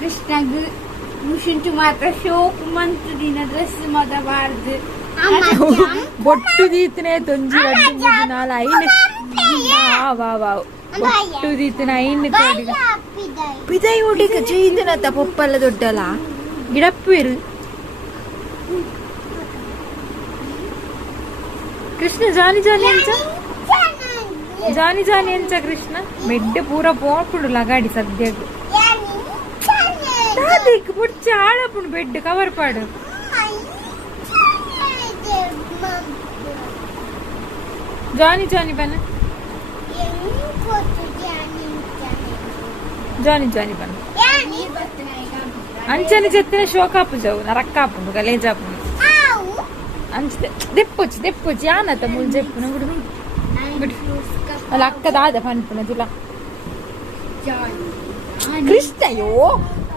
ಕೃಷ್ಣಗ್ ಮುಷುಂಟು ಮಾತ್ರ ಶೋಕ್ ಮಂತ್ ದಿನ ಡ್ರೆಸ್ ಮದಬಾರ್ದು ಬೊಟ್ಟು ದೀತನೆ ತೊಂಜಿ ನಾಲ್ ಐನ್ ಬೊಟ್ಟು ದೀತನ ಐನ್ ಪಿದೈ ಉಡಿಕ ಚೈಂದನತ ಪೊಪ್ಪಲ್ಲ ದೊಡ್ಡಲ ಗಿಡಪ್ಪೇರು ಕೃಷ್ಣ ಜಾನಿ ಜಾನಿ ಅಂಚ ಜಾನಿ ಜಾನಿ ಅಂಚ ಕೃಷ್ಣ ಮೆಡ್ಡೆ ಪೂರ ಪೋಪುಡು ಲಗಾಡಿ ಸದ್ಯಕ್ಕೆ దాదికి పుడిచి ఆడప్పుడు బెడ్ కవర్ పాడు జానీ జానీ పన్న జానీ జానీ పన్న అంచని చెత్తనే షోకాపు జావు నరక్కాపు గలేజాపు అంచితే తెప్పొచ్చి ఆనత ముళ్ళు చెప్పు వాళ్ళ అక్క దాద పనుకున్న తులా కృష్ణయో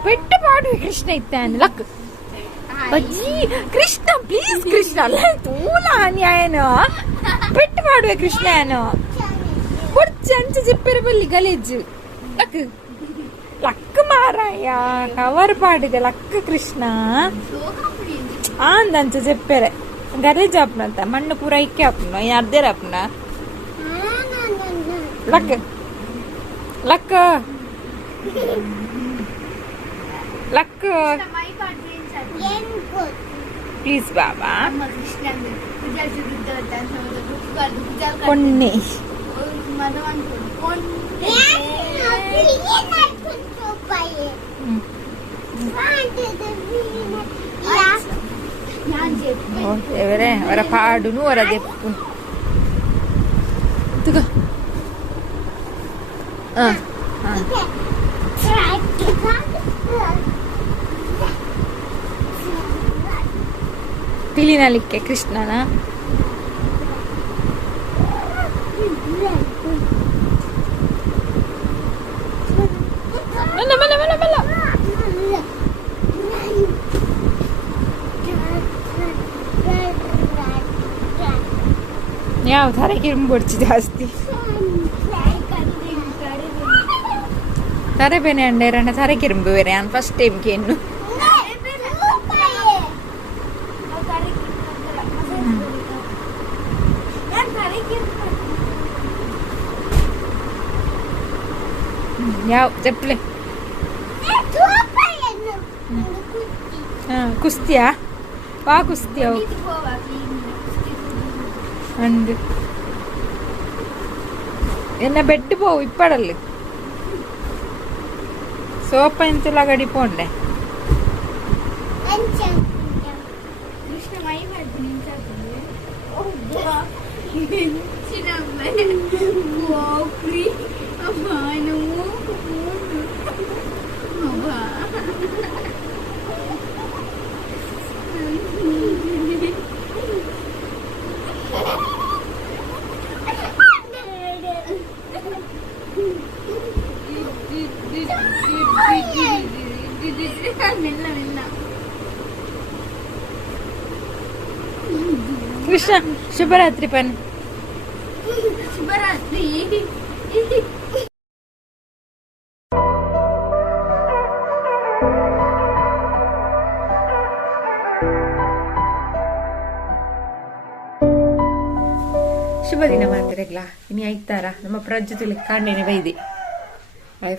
పెట్ట పాడు కృష్ణ ఇస్తాను లక్ అజ్జీ కృష్ణ ప్లీజ్ కృష్ణ తూలా అన్యాయన పెట్ట పాడు కృష్ణ పొడిచి అంచ చెప్పారు బల్లి గలీజ్ లక్ లక్ మారాయ్యా కవర్ పాడిದೆ లక్ కృష్ణ అందంచ చెప్పారు గలీజ్ ఆపనంత మಣ್ಣు పూర ఇక్కే ఆపన అర్ధేర్ ఆపన లక్ లక్ లక్ ప్లీజ్ బాబా కొన్ని ఎవరే వర పాడును వర చెప్పు ತಿಳಿನಲಿಕ್ಕೆ ಕೃಷ್ಣನ ಯಾವ ತರಕ್ಕೆ ಬಡ್ಚಿ ಜಾಸ್ತಿ ತರಬೇನೆ ಅಂಡೇರಣ್ಣ ತರಕ್ಕೆ ಬೇರೆ ನಾನು ಫಸ್ಟ್ ಟೈಮ್ಗೆ ಇನ್ನು ಯಾವ చెప్పలే కుస్తీయా వా కుస్తీ అందు ఎన్న బెడ్ పోవు ఇప్పడల్లు సోప్ ఇంతలా గడిపోండే కృష్ణ శుభరాత్రి పని శుభరాత్రి ಶುಭ ದಿನ ಮಾತ್ರೆಗ್ಲಾ ಇನಿ ಆಯ್ತಾರ ನಮ್ಮ ಪ್ರಜ್ವತಲಿ ಕಾಂಡೇನೆ ಬೈದೆ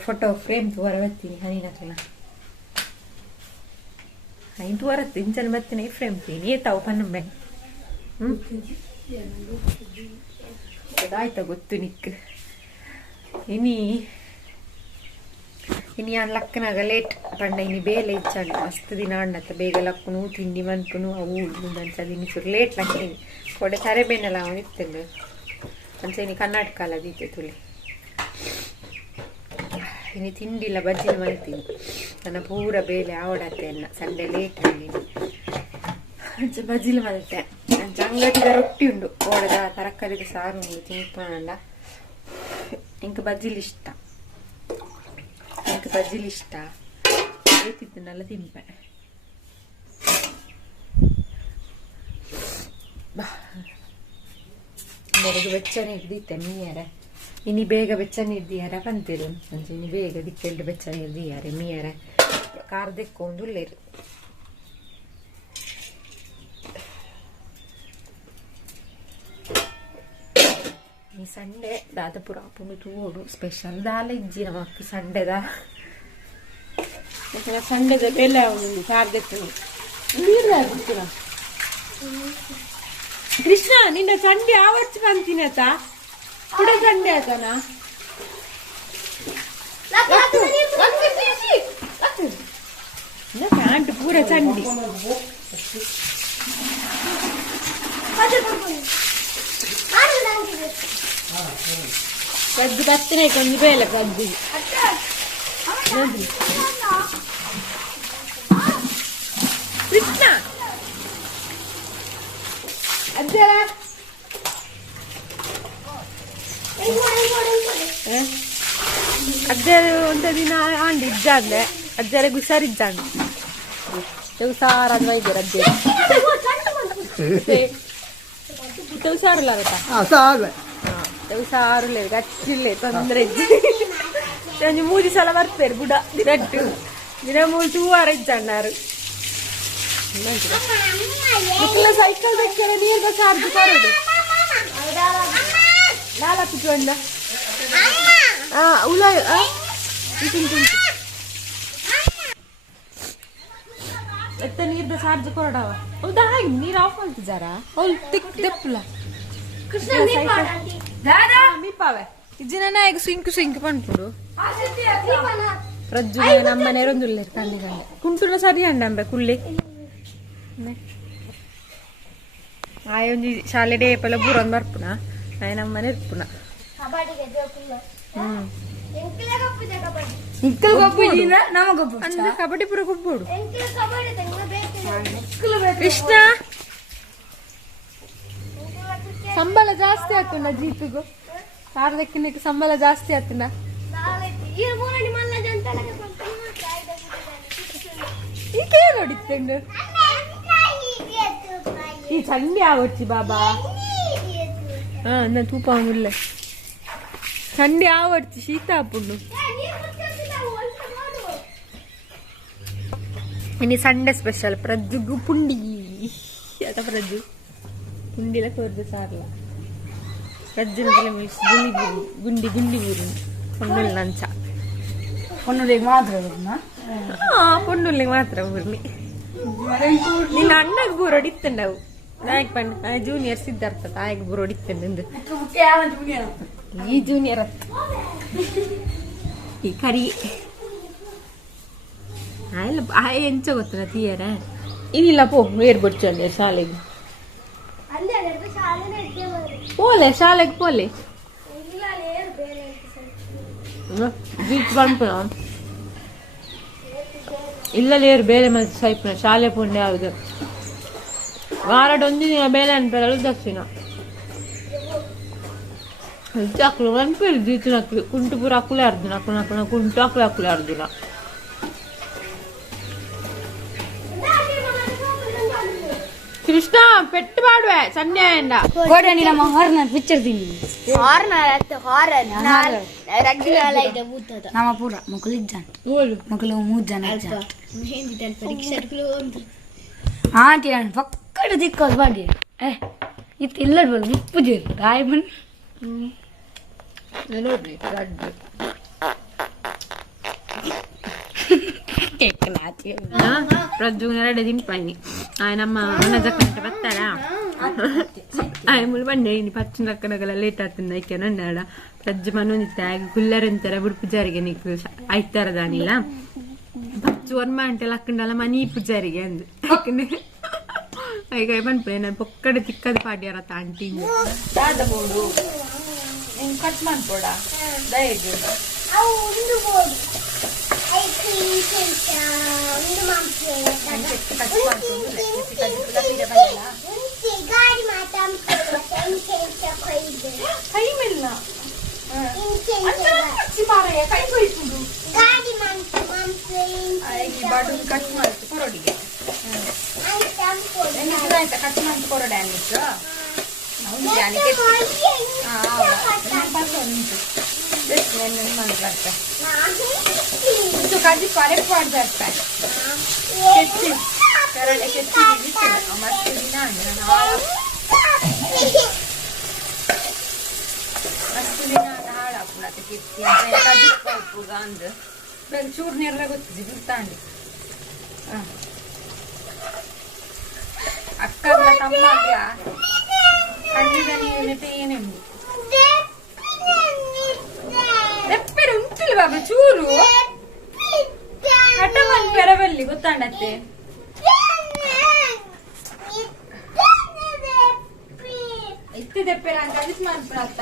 ಫೋಟೋ ಫ್ರೇಮ್ ತೋರ ಬತ್ತೀನಿ ಹನಿನಕ್ಲ ಐನ್ ತೋರ ತಿಂಚನ್ ಬತ್ತೀನಿ ಫ್ರೇಮ್ ತೀನಿ ಏತಾವ ಪನ್ನಂಬೆ ಆಯ್ತಾ ಗೊತ್ತು ನಿಕ್ ಇನಿ ಲಕ್ಕನಾಗ ಲೇಟ್ ಪಂಡ ಇನಿ ಬೇಲೆ ಇಚ್ಚಾಗ ಮಸ್ತ್ ದಿನ ಅಣ್ಣತ್ತ ಬೇಗ ಲಕ್ಕನು ತಿಂಡಿ ಮನ್ಪುನು ಅವು ಉಳ್ದಂಚದಿನಿ ಸುರ್ ಲೇಟ್ ಲಕ್ಕಿನಿ ಕೊಡೆ ತರೆಬೇನೆಲ್ಲ ಅವನಿತ್ತೇನೆ ಅಂಚೆ ಇನಿ ಕರ್ನಾಟಕ ಅಲ್ಲ ದೀತೆ ತುಳಿ ಇನಿ ತಿಂಡಿಲ್ಲ ಬಜ್ಜಿನ ಮಾಡ್ತೀನಿ ನನ್ನ ಪೂರ ಬೇಲೆ ಆವಡತ್ತೆ ಅನ್ನ ಸಂಡೆ ಲೇಟ್ ಆಗಿನಿ ಅಂಚೆ ಬಜ್ಜಿಲು ಮಲ್ತೆ ಅಂಚೆ ಅಂಗಡಿದ ರೊಟ್ಟಿ ಉಂಡು ಓಡದ ತರಕಾರಿದ ಸಾರು ಉಂಡು ತಿನ್ಪಂಡ ಇಂಕ ಬಜ್ಜಿಲು ಇಷ್ಟ ಏತಿತ್ತನ್ನೆಲ್ಲ ತಿನ್ಪೆ ಬೆಳಗ್ಗೆ ಬೆಚ್ಚನೆ ಹಿಡ್ದಿತ್ತೆ ಮೀಯರೆ ಇನಿ ಬೇಗ ಬೆಚ್ಚನೆ ಹಿಡ್ದಿಯಾರ ಕಂತೀರು ಇನಿ ಬೇಗ ದಿಕ್ಕೆಲ್ಡು ಬೆಚ್ಚನೆ ಹಿಡ್ದಿಯಾರೆ ಮೀಯರೆ ಕಾರ್ದೆಕ್ಕೊಂಡು ಲೇರು ಈ ಸಂಡೆ ದಾದಪುರ ಅಪ್ಪನು ತೂಡು ಸ್ಪೆಷಲ್ ದಾಲ ಇಜ್ಜಿನ ಮಕ್ಕಳು ಸಂಡೆದ ಸಂಡೆದ ಬೆಲೆ ಅವನು ಕಾರ್ದೆತ್ತು ನೀರು ಕೃಷ್ಣ ನಿನ್ನ ಸಂಡೆ ಆವರ್ಚು ಬಂತೀನತ ಕೂಡ ಸಂಡೆ ಆತನ ಪ್ಯಾಂಟ್ ಪೂರ ಚಂಡಿ ಕದ್ದು ಕತ್ತಿನ ಕೊಂದು ಬೇಲೆ ಕದ್ದು ಕೃಷ್ಣ ಅಜ್ಜರ ಅಜ್ಜರು ಒಂದು ದಿನ ಆಂಡಿ ಇದ್ದಾಂಡೆ ಅಜ್ಜರ ಹುಷಾರಿದ್ದಾಂಡು ಹುಷಾರಾದ ವೈದ್ಯರು ಅಜ್ಜ ಹುಷಾರಿಲ್ಲ ಹುಷಾರಿಲ್ಲ ಗಚ್ಚಿಲ್ಲ ತೊಂದರೆ ಇಜ್ಜಿ 3 ಸಲ ಬರ್ತಾರೆ ಬುಡ ದಿನಟ್ಟು ದಿನ 3 ವಾರ ಇದ್ದಾಂಡಾರು ಸೈಕಲ್ ಬೇಕಲ್ಲ ನೀರ್ಗ ಚಾರ್ಜ್ ಕೊಡೋದು 4 ಚೊಂಡ ಉಳ ಎತ್ತ ನೀರ್ದ ಚಾರ್ಜ್ ಕೊಡವ ಹೌದಾ ಹಾಗೆ ನೀರು ಆಫ್ ಮಾಡ್ತಿದ್ದಾರ ಅವ್ಳು ತೆಪ್ಪಲ ಮೀಪಾವೆ ಇಜ್ಜಿನ ಈಗ ಸಿಂಕು ಪಂಪುಡು ಪ್ರಜ್ಜು ನಮ್ಮನೆ ರೊಂದುಲ್ಲ ಕಂಡಿ ಕಂಡೆ ಕುಂಟುನ ಸರಿ ಅಂಡಂಬೆ ಕುಳ್ಳಿ ಆಯ ಒಂಜಿ ಶಾಲೆ ಡೇಪೆಲ್ಲ ಬೂರೊಂದು ಬರ್ಪುನ ಆಯ ನಮ್ಮನೆ ಇರ್ಪುನ ಕಬಡ್ಡಿ ಪೂರ ಗೊಬ್ಬೋಡು ಕೃಷ್ಣ ಸಂಬಳ ಜಾಸ್ತಿ ಆತುಂಡ ಜೀಪಿಗೂ ಕಾರ್ದಕ್ಕಿನಕ್ಕೆ ಸಂಬಳ ಜಾಸ್ತಿ ಆತುಂಡ ಈಗ ನೋಡಿತ್ತಂಡು ಈ ಚಂಡಿ ಆವರ್ಚಿ ಬಾಬಾ ಹಾ ನಾ ತೂಪ ಮುಲ್ಲೆ ಚಂಡಿ ಆವರ್ಚಿ ಶೀತ ಆಪುಂಡು ಇನಿ ಸಂಡೆ ಸ್ಪೆಷಲ್ ಪ್ರಜ್ಜುಗು ಪುಂಡಿ ಅದ ಪ್ರಜ್ಜು ಪುಂಡಿಲ ಕೊರ್ದು ಸಾರ್ಲ ಪ್ರಜ್ಜುನ ಗುಂಡಿ ಬೂರು ಪೊಣ್ಣುಲ್ ನಂಚ ಪೊಣ್ಣುಲಿಗೆ ಮಾತ್ರ ಪೊಣ್ಣುಲ್ಲಿಗೆ ಮಾತ್ರ ಊರ್ಲಿ ನಿನ್ನ ಅಣ್ಣಗೆ ಬೂರ್ ಹೊಡಿತಂಡವು ನಾಯಕ್ ಪಂಡ ಜೂನಿಯರ್ ಸಿದ್ಧಾರ್ಥ ತಾಯಿಗೆ ಬೂರ್ ಹೊಡಿತಂಡು ಈ ಜೂನಿಯರ್ ಈ ಕರಿ ಆಯಲ್ಲ ಆಯ ಎಂಚ ಗೊತ್ತಲ್ಲ ತೀಯರ ಇದಿಲ್ಲ ಪೋ ಏರ್ಬಿಡ್ಚು ಅಂದೆ ಶಾಲೆಗೆ ಪೋಲೆ ಶಾಲೆಗೆ ಪೋಲೆ ಬೀಚ್ ಬಂದ್ಪುಣ ಇಲ್ಲಲೇರು ಬೇರೆ ಮತ್ತೆ ಸೈಪ್ನ ಶಾಲೆ ಪುಂಡೆ ಯಾವುದು ವಾರಡ್ ಒಂದು ದಿನ ಬೇಲೆ ಅನ್ಪೇಳು ದಕ್ಷಿಣ ಅಕ್ಲು ಅನ್ಪೇಳು ದೀತಿನ ಕುಂಟು ಪೂರ ಹಾಕಲೇ ಅರ್ದಿನ ಅಕ್ಕನ ಕುಂಟು ಹಾಕಲೇ ಅರ್ದಿನ ಕೃಷ್ಣ ಪೆಟ್ಟು ಮಾಡುವೆ ಸಂಡೆ ಕೋಡನಿ ನಮ್ಮ ಹಾರ್ನ ಪಿಕ್ಚರ್ ತಿಂಡಿ ನಮ್ಮ ಪೂರ ಮಕ್ಕಳು ಮಕ್ಕಳು 3 ಜನ ಆಂಟಿ ನಾನು ಪಕ್ಕಡ ದಿಕ್ಕೋದು ಬಾಡಿ ಇತ್ತು ಇಲ್ಲ ಉಪ್ಪು ರಾಯ್ ಬನ್ನಿ ನೋಡ್ರಿ ಪ್ರಜ್ಜು 2 ದಿನ ಪನ್ನಿ ನಮ್ಮ ಅಣ್ಣ ಜಕ್ಕಂಟ ಬರ್ತಾರ ಮುಳು ಬಂಡೆ ಇನ್ನು ಪಚ್ಚಿನ ಅಕ್ಕನಗಲ್ಲ ಲೇಟ್ ಆಗ್ತದೆ ಐಕೆ ನಂಡಾಡ ಪ್ರಜ್ಜು ಮನೊಂದಿತ್ತ ಗುಲ್ಲರ್ ಅಂತಾರ ಬಿಡು ಪೂಜಾರಿಗೆ ನೀಕು ಆಯ್ತಾರದಾನಿಲ್ಲ ಪಚ್ಚು ಒರ್ಮ ಅಂಟೆಲ್ಲ ಅಕ್ಕಂಡಲ್ಲ ಮನಿ ಪೂಜಾರಿಗೆ ಅಂದು ಈಗ ಬಂದ್ಬಿಡೆ ನಾನು ಪೊಕ್ಕಡೆ ತಿಕ್ಕದ ಪಾಡ್ಯಾರ ಆಂಟಿ ಕಟ್ ಮಾಡ್ಬೋಡ ದಯಗೆ ಈ ಬಾಟಲ್ ಕಟ್ ಮಾಡ್ತು ಕೊರಡಿಗೆ ಆಯ್ತಾ ಕಟ್ ಮಾಡಿ ಕೊರಡೆ ಅನ್ನಿತ್ತು ಉಂಟು ಕಜ್ಜಿ ಪರೆಪ್ ಮಾಡ್ತಾ ಕರಡೆ ಕೆತ್ತಿ ಮಸ್ತ್ ದಿನ ಮಸ್ತ್ ದಿನ ಹಾಳಾಪುಣ ಕೆತ್ತಿ ಕಜ್ಜಿ ಅಂದು ಚೂರು ನೀರೆಲ್ಲ ಗೊತ್ತಿದ್ದಿ ಬಿಡ್ತಾಂಡಿ ಅಕ್ಕಲ್ಲ ತಮ್ಮಲ್ಲ ಕಣ್ಣಿದ ನೀರಿನತೆ ಏನೆಂದು ರೆಪ್ಪೆರೆ ಉಂಟಿಲ್ಲ ಬಾಬಾ ಚೂರು ಕಟ ಮಾಡಿ ಪೆರವಲ್ಲಿ ಗೊತ್ತಾಂಡತ್ತೆ ಇತ್ತು ದೆಪ್ಪೆರ ಅಂತ ಅದಿಸ್ ಮಾಡ್ಬಿಡತ್ತ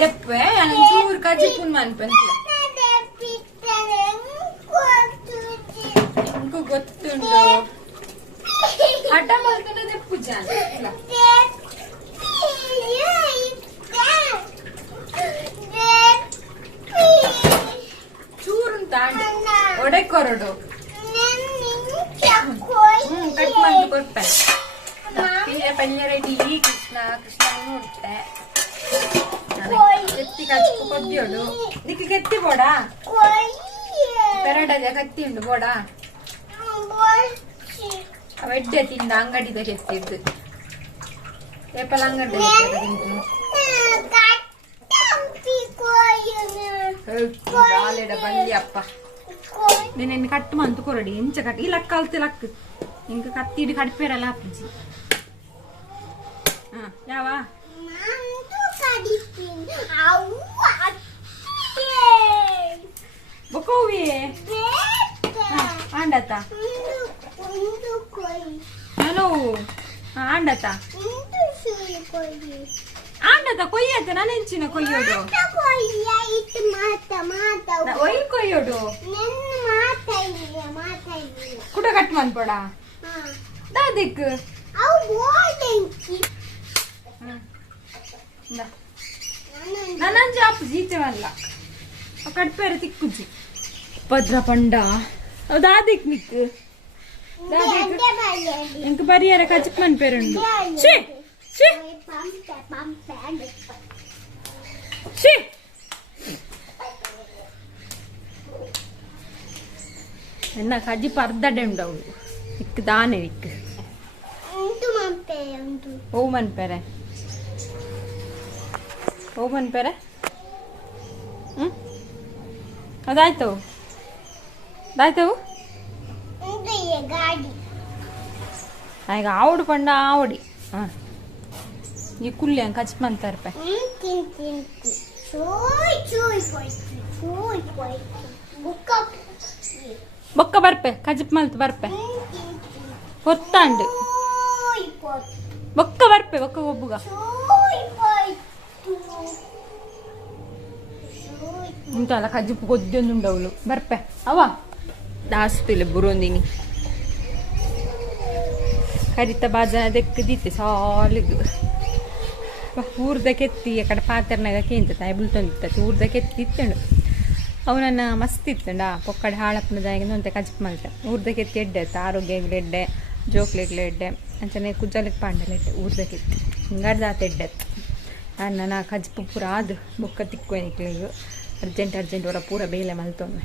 ದೆಪ್ಪೆ ಚೂರು ಕಜ್ಜಿ ಪುನ್ ಮನ್ಪಂತ ಗೊತ್ತುಂಟು ಹಠ ಮಾಡ್ಕೊಂಡು ದೆಪ್ಪು ಜಾನ ಚೂರುಂಟ ಒಡೆ ಕೊರಡು ಕಟ್ ಮಾಡಿ ಕೊಡ್ತೆ ಪಲ್ಯ ರೆಡಿ ಕೃಷ್ಣ ನೋಡ್ತೆ ಕೆತ್ತಿ ಕಚ್ಕು ಕೊದ್ದಿಯೋಡು ನಿಕ್ಕೆ ಕೆತ್ತಿ ಬೋಡ ಪೆರಡದ ಕತ್ತಿ ಉಂಡು ಬೋಡ ಎಡ್ಡೆ ತಿಂದ ಅಂಗಡಿದ ಕೆತ್ತಿದ್ದು ಏಪಲ್ ಅಂಗಡಿ ಬಾಲೆಡ ಬಂದಿ ಅಪ್ಪ ನೀನು ಕಟ್ಟು ಮಂತು ಕೊರಡಿ ಇಂಚ ಕಟ್ಟಿ ಈ ಲಕ್ಕ ಅಲ್ತಿ ಲಕ್ ಇಂಕ ಕತ್ತಿ ಇಡಿ ಕಡ್ಪೇರಲ್ಲ ಅಪ್ಪಜಿ ಯಾವ ಬೊಕೋವಿ ಆಂಡತ ಹಲೋ ಆಂಡತ ಆಂಡತ ಕೊಯ್ಯತ್ತ ನಾನು ಹೆಂಚಿನ ಕೊಯ್ಯೋಡು ಒಯ್ ಕೊಯ್ಯೋಡು ಕುಟ ಕಟ್ ಮನ್ಪೋಡ ದಾದಿಕ್ ನನ್ನಂಜ ಅಪ್ಪ ಜೀತವಲ್ಲ ಕಟ್ಪೇರ ತಿಕ್ಕುಜಿ ಭದ್ರ ಪಂಡ ದಾದಿಕ್ ನಿಕ್ ಎಂಕ್ ಬರಿಯರ ಕಚಕ್ ಮನ್ಪೇರುಂಡು ಎನ್ನ ಕಜ್ಜಿ ಪರ್ದಡೆ ಉಂಡವು ಇಕ್ ದಾನೆ ಇಕ್ ಓ ಮನ್ಪೇರೆ ಅದಾಯ್ತವು ಈಗ ಆವಡು ಪಂಡ ಆವಡಿ ಈ ಕುಲ್ಯ ಕಚ್ ಮಂತಾರpe ಬೊಕ್ಕ ಬರ್ಪೆ ಕಜಿಪ್ ಮಲ್ತ್ ಬರ್ಪೆ ಗೊತ್ತಾಂಡು ಬೊಕ್ಕ ಬರ್ಪೆ ಬೊಕ್ಕ ಒಬ್ಬುಗ ಉಂಟಲ್ಲ ಕಜ್ಜಿಪ್ಪು ಗೊದ್ದೊಂದುಂಡವಳು ಬರ್ಪೆ ಅವ ದಾಸ್ತಿಲ್ಲ ಬುರೊಂದಿನಿ ಕರಿತ ಬಾಜನ ದೆಕ್ಕದಿತ್ತೆ ಸಾಲಿದು ಊರ್ದ ಕೆತ್ತಿ ಆ ಕಡೆ ಪಾತ್ರನಾಗ ಕೇಂತ ತಾಯಿ ತಂದಿತ್ತು ಊರ್ದ ಕೆತ್ತಿತ್ತಂಡು ಅವನನ್ನ ಮಸ್ತ್ ಇತ್ತಂಡ ಪೊಕ್ಕಡೆ ಹಾಳಪ್ಪನದಾಗಿ ಅಂತ ಕಜ್ಜಿಪ್ ಮಲ್ತೆ ಊರ್ದ ಕೆತ್ತಿ ಎಡ್ಡೆ ಆರೋಗ್ಯಗಳು ಎಡ್ಡೆ ಜೋಕ್ಲೆಗಳು ಎಡ್ಡೆ ಅಂಚನೆ ಕುಜ್ಜಲಿಗೆ ಪಾಂಡಲ ಎಡ್ಡೆ ಊರ್ದ ಕೆತ್ತಿ ಹಿಂಗಾಡ್ದ ಆತ ಎಡ್ಡೆತ್ತು ನಾ ಕಜ್ಜಿಪ್ಪು ಪೂರ ಆದು ಬೊಕ್ಕ ತಿಕ್ಕೋನಿಕ್ಲಿಗೆ ಅರ್ಜೆಂಟ್ ಹೊರ ಪೂರ ಬೇಲೆ ಮಲ್ತೊಮ್ಮೆ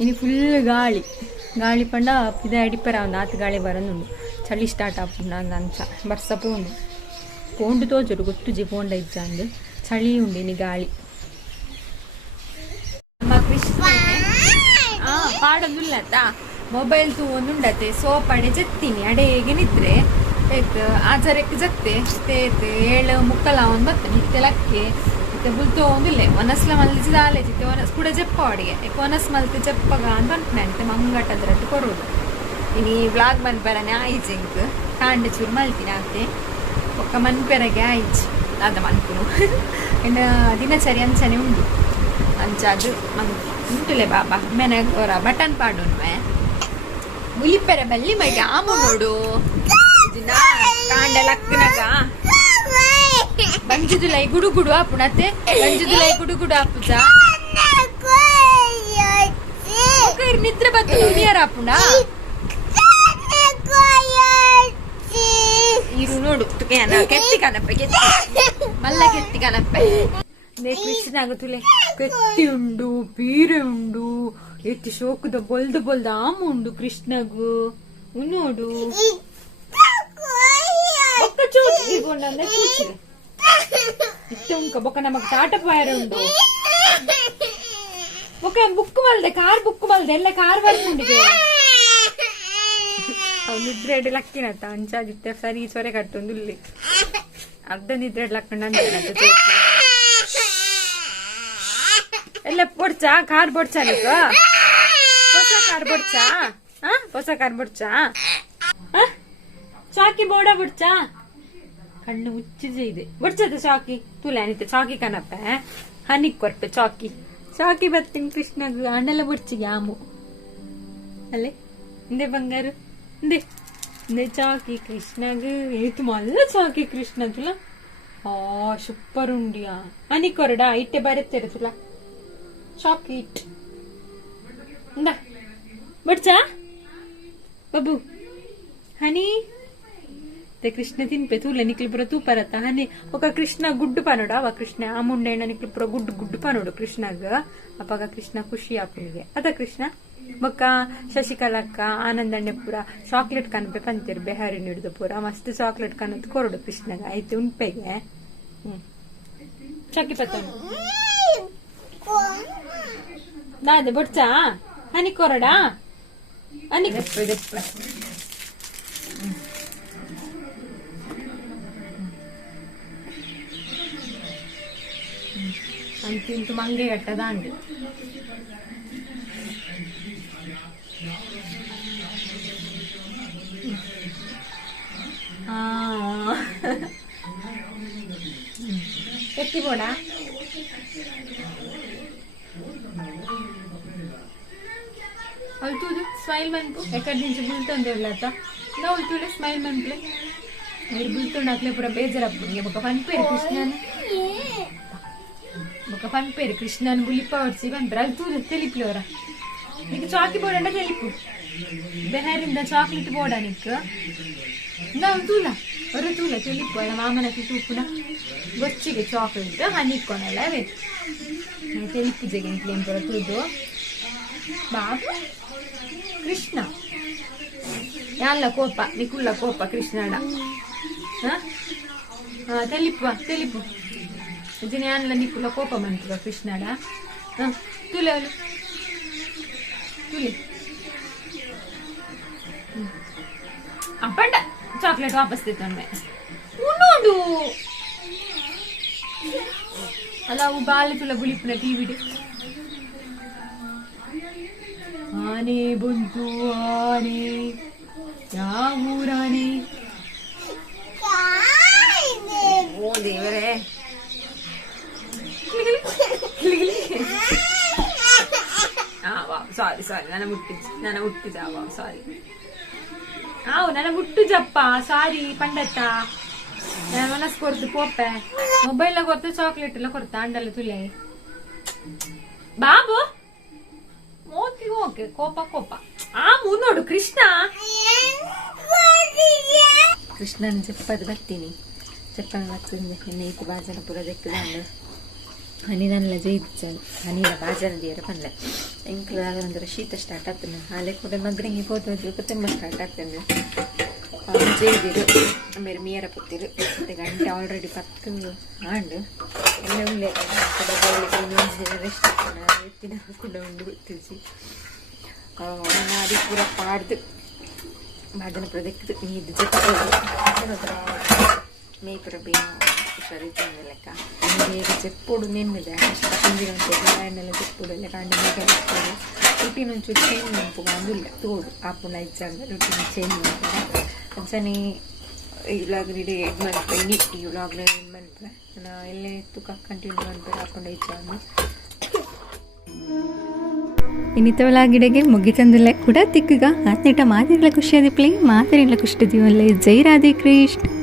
ಇನ್ನು ಫುಲ್ ಗಾಳಿ ಪಂಡ ಇದ ಅಡಿಪರ ಒಂದು ಆತು ಗಾಳಿ ಬರೋದುಂಡು ಚಳಿ ಸ್ಟಾರ್ಟ್ ಆಗ್ತುಂಡು ಹಂಗೆ ಅಂಚ ಬರ್ಸ ಪೋಂಡು ತೋಜೋಡು ಗೊತ್ತುಜಿ ಪೋಂಡ ಇಜ್ಜ ಅಂದು ಚಳಿ ಉಂಡು ಇನ್ನು ಗಾಳಿ ನಮ್ಮ ಕೃಷ್ಣ ಪಾಡೋದಿಲ್ಲತ್ತ ಮೊಬೈಲ್ ತೂಂದುಂಡತೆ ಸೋಪಡೆ ಜತ್ತೀನಿ ಅಡೆಗೆ ನಿದ್ರೆ ಆಯ್ತು ಆಚಾರಕ್ಕೆ ಜತ್ತೆ ತೇತು 7:30 ಒಂದು ಬರ್ತೇನೆ ಹಿತ್ತೆ ಲಕ್ಕೆ ಹಿತ್ತೆ ಬುಲ್ತು ಒಂದಿಲ್ಲ ಒನಸ್ಲ ಮಲ್ಸಿದ ಆಲೇಜಿತ್ತೆ ಒನಸ್ ಕೂಡ ಜಪ್ಪ ಅಡಿಗೆ ಒನಸ್ ಮಲ್ತು ಜಪ್ಪಗ ಅಂತ ಬಂತು ಮಂಗಟದ್ರದ್ದು ಕೊಡೋದು ಇನ್ನು ಈ ವ್ಲಾಗ್ ಬಂದ್ಬರನೆ ಆಯ್ಜಿಂಕ್ ಕಾಂಡೆ ಚೂರು ಮಲ್ತೀನಿ ಆತೆ ಒಕ್ಕ ಮನ್ಪೆರಗೆ ಆಯ್ಚು ಅದ ಮನ್ಪುನು ಇನ್ನು ದಿನಚರಿ ಅಂಚನೆ ಉಂಡು ಅದು ಉಂಟುಲೆ ಬಾಬಾ ಮೆನಗೋರ ಬಟನ್ ಪಾಡುನ್ವೆ ಮುಲಿಪೆರ ಬಲ್ಲಿ ಮೈಗೆ ಆಮು ನೋಡು ದಿನ ಕಾಂಡ ಲಕ್ಕನಗ ಬಂಜುದುಲೈ ಗುಡು ಗುಡು ಆಪುಣತೆ ಬಂಜುದುಲೈ ಗುಡು ಗುಡು ಆಪುಜ ನಿದ್ರೆ ಬತ್ತು ದುನಿಯಾರ ಆಪುಣ ಇರು ನೋಡು ಕೆತ್ತಿ ಕನಪ್ಪೆ ಕೆತ್ತಿ ಮಲ್ಲ ಕೆತ್ತಿ ಕನಪ್ಪೆ ಕೃಷ್ಣಾಗ ತುಲೆ ಕೆತ್ತಿ ಉಂಡು ಪೀರೆ ಉಂಡು ಎತ್ತಿ ಶೋಕದ ಬೊಲ್ದು ಬೊಲ್ದು ಆಮು ಉಂಡು ಕೃಷ್ಣಗು ನೋಡು ಇತ್ತ ಉಂಕ ಬೊಕ್ಕ ನಮಗ್ ತಾಟ ಪಾಯರ ಉಂಡು ಬೊಕ್ಕ ಬುಕ್ ಮಲ್ದೆ ಕಾರ್ ಬುಕ್ ಮಲ್ದೆ ಎಲ್ಲ ಕಾರ್ ಬರ್ಕೊಂಡಿದೆ ಅವ್ ನಿದ್ರೆ ಲಕ್ಕಿನತ್ತ ಅಂಚಾದಿತ್ತೆ ಸರಿ ಸೊರೆ ಕಟ್ಟೊಂದು ಇಲ್ಲಿ ಅರ್ಧ ನಿದ್ರೆ ಲಕ್ಕಂಡ ಎಲ್ಲ ಬೊಡ್ಚಾ ಕಾರ್ ಬೊಡ್ಚಾ ನೀಗ ಹೊಸ ಕಾರ್ ಬೊಡ್ಚಾ ಹೊಸ ಕಾರ್ ಬೊಡ್ಚಾ ಚಾಕಿ ಬೋಡ ಬೊಡ್ಚಾ ಕಣ್ಣು ಮುಚ್ಚಿದೆ ಇದೆ ಬೊಡ್ಚದ ಚಾಕಿ ತುಲೆ ಅನಿತ ಚಾಕಿ ಕನಪ್ಪ ಹನಿ ಕೊರ್ಪೆ ಚಾಕಿ ಚಾಕಿ ಬರ್ತೀನಿ ಕೃಷ್ಣಗು ಹಣ್ಣೆಲ್ಲ ಬೊಡ್ಚಿಗೆ ಆಮು ಅಲ್ಲೇ ಇಂದೆ ಬಂಗಾರು ಇಂದೆ ಚಾಕಿ ಕೃಷ್ಣಗು ಏತು ಮಲ್ಲ ಚಾಕಿ ಕೃಷ್ಣ ತುಲ ಸೂಪರ್ ಉಂಡಿಯಾ ಹನಿ ಕೊರಡ ಇಟ್ಟೆ ಬರುತ್ತೇರೆ ತುಲ ಚಾಕ್ಲೇಟ್ ಇಂದ ಬೊಡ್ಚಾ ಬಾಬು ಹನಿ ಕೃಷ್ಣ ತಿನ್ಪೆ ತೂಲೆ ನಿಕ್ಲಿ ಪುರ ತೂ ಪರತ್ತ ಹನಿ ఒక ಕೃಷ್ಣ ಗುಡ್ಡು ಪಾನೋಡು ಅವ ಕೃಷ್ಣ ಆ ಮುಂಡೆಣ್ಣ ನಿಕ್ಲಿ ಪುರ ಗುಡ್ಡು ಗುಡ್ಡು ಪಾನೋಡು ಕೃಷ್ಣಗ ಅಪ್ಪಾಗ ಕೃಷ್ಣ ಖುಷಿ ಆಪುನಿಗೆ ಅದ ಕೃಷ್ಣ ಬೊಕ್ಕ ಶಶಿಕಲಕ್ಕ ಆನಂದಣ್ಣೆ ಪುರ ಚಾಕ್ಲೇಟ್ ಕನಪೆ ಪಂತಿರು ಬೆಹಾರಿ ನೀಡುದು ಪುರ ಮಸ್ತ್ ಚಾಕ್ಲೇಟ್ ಕನತ್ ಕೊರಡು ಕೃಷ್ಣಗ ಆಯ್ತು ಉಂಪೆಗೆ ಚಾಕಿ ಪತ್ತನು ನಾದೆ ಬೊಡ್ಚಾ ಹನಿ ಕೊರಡಾ ಹನಿ ಅಂತಿಂತು ಮಂಗೆ ಕಟ್ಟದಾಂಡು ಎತ್ತಿ ಬೋಡ ಅಲ್ತೂದು ಸ್ಮೈಲ್ ಮನ್ಪು ಎಕಡೆ ನಿಂಚು ಬುಲ್ತಂದೆ ಉಳ್ಳಾತ ನಾ ಉಲ್ತೂಲೆ ಸ್ಮೈಲ್ ಮನ್ಪ್ಲೆ మీరు బుల్తుండే పూర బేజరప్పుడు ఒక పని పేరు కృష్ణన్ ఒక పని పేరు కృష్ణన్ బులిపవర్సి పంపరా తూదు తెలిపిలోరా నీకు చాకి పోడంటే తెలిపు బెహారింద చాక్లెట్ పోడా నీకు నా తూలా ఒరే తూలా తెలిపు అలా మామనకి తూపున గొచ్చిಗೆ చాక్లెట్ హనీ కొనాల అవే తెలిపు జగంట్లి ఏం పొర తూదు బాబు కృష్ణ యాళ్ళ కోప నీకుళ్ళ కోప కృష్ణాడ తెలిపు ఇది నేను నీకుల కోపం అంటుగా కృష్ణాడా తులే తులి అప్పంట చాక్లెట్ వాపస్ తెస్తాను ఉన్నోడు అలా బాలి తుల గులిపిన టీవీ ఆనే బొంతు ఆనే ಯಾವ ಊರಾನೆ ಓ ದೇವರೇ ಸಾರಿ ನನ್ನ ಮುಟ್ಟಿದ ಸಾರಿ ನನ್ನ ಮುಟ್ಟು ಜಪ್ಪ ಸಾರಿ ಪಂಡತ್ತ ನನ್ನ ಮನಸ್ಸು ಕೊರ್ತು ಪೋಪೆ ಮೊಬೈಲ್ ಕೊರ್ತು ಚಾಕ್ಲೇಟ್ ಎಲ್ಲ ಕೊರ್ತ ಅಂಡಲ್ಲ ತುಲೆ ಬಾಬು ಓಕೆ ಕೋಪ ನೋಡು ಕೃಷ್ಣ ಕೃಷ್ಣನ್ చెప్పదు ಬರ್ತೀನಿ చెప్పను నీకు బాజన పుర దెక్కుదాండు అని నన్ను జయించాలి అని బాజన తీయర పనులే ఇంట్లో అందరూ ಶೀತ ಸ್ಟಾರ್ಟ್ ಆಗ್ತದೆ లేకపోతే ಮಗ್ರಂಗಿ ಹೋದ ತುಂಬ ಸ್ಟಾರ್ಟ್ ಆಗ್ತದೆ ಜೈದಿರು ಮೇರೆ ಮೀಯರ ಪುತ್ತಿರು ಗಂಟೆ ಆಲ್ರೆಡಿ 10 ಆಂಡು ಎಲ್ಲ ಉಳ್ಳೆ ರೆಸ್ಟ್ ಎತ್ತಿನ ಕೂಡ ಉಂಡು ಗೊತ್ತಿಸಿ అది పూర పాడదు బాధన ప్రొడక్ట్ ఇది మీ పూర బియ్యం చదువుతుంది లెక్క చెప్పుడు నేను మీద నెల చెప్పుడు లెక్క అంటే రొటీ నుంచి చేంజ్ నింపుగా అందులో తోడు అప్పుడు ఇచ్చాను రొటీ చేంజ్ నింపుగా కొంచెం ಈ ವ್ಲಾಗ್ ರೆಡಿ ಮಾಡ್ತೀನಿ ಈ ವ್ಲಾಗ್ನ ಏನು ಮಾಡ್ತಾರೆ ನಾನು ಎಲ್ಲೇ ತುಕ ಕಂಟಿನ್ಯೂ ಮಾಡ್ತಾರೆ ಹಾಕೊಂಡು ಇಚ್ಚಾನು ಇನ್ನಿತವಲ ಗಿಡಗೆ ಮುಗಿತಂದಿಲ್ಲ ಕೂಡ ತಿಕ್ಕಗ ಆತ್ನಿಟ ಮಾತಿರ್ಲ ಖುಷಿಯಾದಿಪ್ಲಿ ಮಾತಾಡಿಲ್ಲ ಖುಷಿದೀವಲ್ಲೇ ಜೈ ರಾಧೆ ಕೃಷ್ಣ.